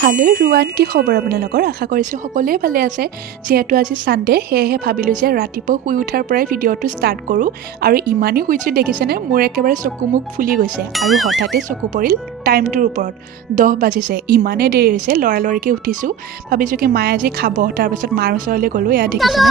Hello' everyone, কি খবৰ আপোনালোকৰ? আশা কৰিছোঁ সকলোৱে ভালে আছে। যিহেতু আজি ছানডে, সেয়েহে ভাবিলোঁ যে ৰাতিপুৱা শুই উঠাৰ পৰাই ভিডিঅ'টো ষ্টাৰ্ট কৰোঁ। আৰু ইমানেই শুইছোঁ দেখিছেনে, মোৰ একেবাৰে চকু মুখ ফুলি গৈছে। আৰু হঠাতে চকু পৰিল টাইমটোৰ ওপৰত। 10 বাজিছে, ইমানেই দেৰি হৈছে, লৰালৰিকৈ উঠিছোঁ। ভাবিছোঁ কি মায়ে আজি খাব। তাৰপাছত মাৰ ওচৰলৈ গ'লোঁ। এয়া দেখিছেনে,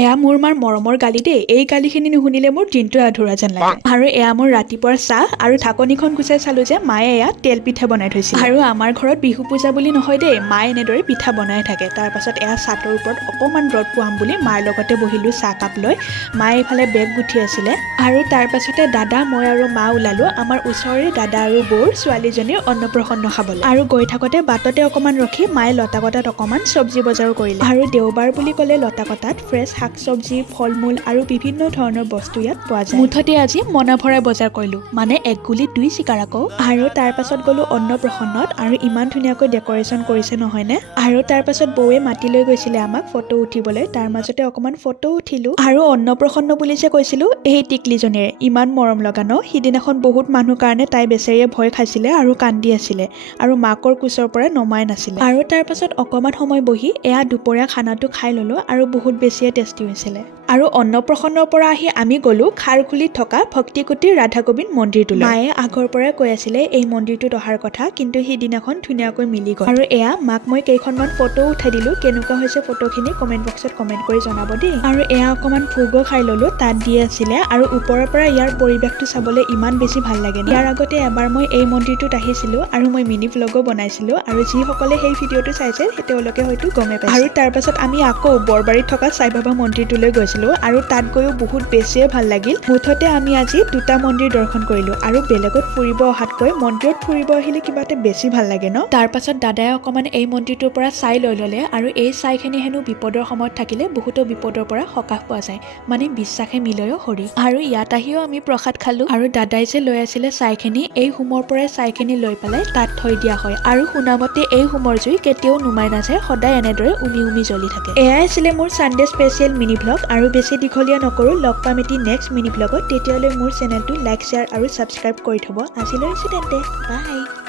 এয়া মোৰ মাৰ মৰমৰ গালি দেই। এই গালিখিনি নুশুনিলে মোৰ দিনটো আধৰুৱা যেন লাগে। আৰু এয়া মোৰ ৰাতিপুৱাৰ চাহ। আৰু ঢাকনিখন গুচাই চালোঁ যে মায়ে এয়া তেল পিঠা বনাই থৈছিল। আৰু আমাৰ ঘৰত বিহু পূজা বুলি নহয় দেই, মায়ে এনেদৰে পিঠা বনাই থাকে। তাৰপাছত এয়া চাহটোৰ ওপৰত অকণমান ৰ'দ পোৱাম বুলি মাৰ লগতে বহিলোঁ চাহ কাপ লৈ। মায়ে এইফালে বেগ গুঠি আছিলে। আৰু তাৰপাছতে দাদা, মই আৰু মা ওলালোঁ আমাৰ ওচৰৰে দাদা আৰু বৌৰ ছোৱালীজনীৰ অন্নপ্ৰসন্ন খাবলৈ। আৰু গৈ থাকোঁতে বাটতে অকণমান ৰখি মায়ে লতা কটাত অকণমান চব্জি বজাৰো কৰিলে। আৰু দেওবাৰ বুলি ক'লে লতা কটাত ফ্ৰেছ শাক চব্জি, ফল মূল আৰু বিভিন্ন ধৰণৰ বস্তু ইয়াত পোৱা যায়। মুঠতে আজি মনা ভৰাই বজাৰ কৰিলোঁ, মানে এক গুলিত 2 চিকাৰ আকৌ। আৰু তাৰ পাছত গ'লোঁ অন্নপ্ৰসন্নত। আৰু ইমান ধুনীয়াকৈ ডেক'ৰেশ্যন কৰিছে নহয়নে? আৰু তাৰ পাছত বৌৱে মাতি লৈ গৈছিলে আমাক ফটো উঠিবলৈ। তাৰ মাজতে অকণমান ফটো উঠিলোঁ। আৰু অন্নপ্ৰসন্ন বুলি যে কৈছিলোঁ, এই টিকলিজনীৰে ইমান মৰম লগা ন। সিদিনাখন বহুত মানুহ কাৰণে তাই বেচেৰীয়ে ভয় খাইছিলে আৰু কান্দি আছিলে। আৰু মাকৰ কোচৰ পৰা নমাই নাছিলে। আৰু তাৰ পাছত অকণমান সময় বহি এয়া দুপৰীয়া খানাটো খাই ল'লোঁ। আৰু বহুত বেছিয়ে টেষ্টি হৈছিলে। আৰু অন্নপ্ৰসন্নৰ পৰা আহি আমি গ'লোঁ খাৰঘুলিত থকা ভক্তিকুটীৰ ৰাধা গোবিন্দ মন্দিৰটোলৈ। মায়ে আগৰ পৰাই কৈ আছিলে এই মন্দিৰটোত অহাৰ কথা, কিন্তু সিদিনাখন ধুনীয়াকৈ মিলি গ'ল। আৰু এয়া মাক মই কেইখনমান ফটো উঠাই দিলোঁ। কেনেকুৱা হৈছে ফটোখিনি কমেণ্ট বক্সত কমেণ্ট কৰি জনাব দেই। আৰু এয়া অকণমান ভোগো খাই ল'লোঁ, তাত দি আছিলে। আৰু ওপৰৰ পৰা ইয়াৰ পৰিৱেশটো চাবলৈ ইমান বেছি ভাল লাগে ন। ইয়াৰ আগতে এবাৰ মই এই মন্দিৰটোত আহিছিলোঁ আৰু মই মিনি ভ্লগো বনাইছিলোঁ। আৰু যিসকলে সেই ভিডিঅ'টো চাইছে তেওঁলোকে হয়তো গমে পাইছে। আৰু তাৰ পাছত আমি আকৌ বৰবাৰীত থকা সাই বাবা মন্দিৰটোলৈ গৈছিলোঁ। আৰু তাত গৈও বহুত বেছিয়ে ভাল লাগিল। মুঠতে আমি আজি 2টা মন্দিৰ দৰ্শন কৰিলোঁ। আৰু বেলেগত ফুৰিব অহাতকৈ মন্দিৰত ফুৰিব আহিলে কিবা এটা বেছি ভাল লাগে ন। তাৰ পাছত দাদাই অকণমান এই মন্দিৰটোৰ পৰা চাই লৈ ল'লে। আৰু এই চাইখিনি হেনো বিপদৰ সময়ত থাকিলে বহুতো বিপদৰ পৰা সকাহ পোৱা যায়, মানে বিশ্বাসে মিলয়ো হৰি। আৰু ইয়াত আহিও আমি প্ৰসাদ খালোঁ। আৰু দাদাই যে লৈ আছিলে চাইখিনি, এই হোমৰ পৰাই চাইখিনি লৈ পেলাই তাত থৈ দিয়া হয়। আৰু শুনামতে এই হোমৰ জুই কেতিয়াও নুমাই নাযায়, সদায় এনেদৰে উমি উমি জ্বলি থাকে। এয়াই আছিলে মোৰ ছানডে স্পেচিয়েল মিনি ভ্লগ। আৰু বেছি দীঘলীয়া নকৰোঁ, লগ পাম এটি নেক্সট মিনি ভ্লগত। তেতিয়ালৈ মোৰ চেনেলটো লাইক, শ্বেয়াৰ আৰু ছাবস্ক্ৰাইব কৰি থ'ব। আজিলৈ তেন্তে বাই।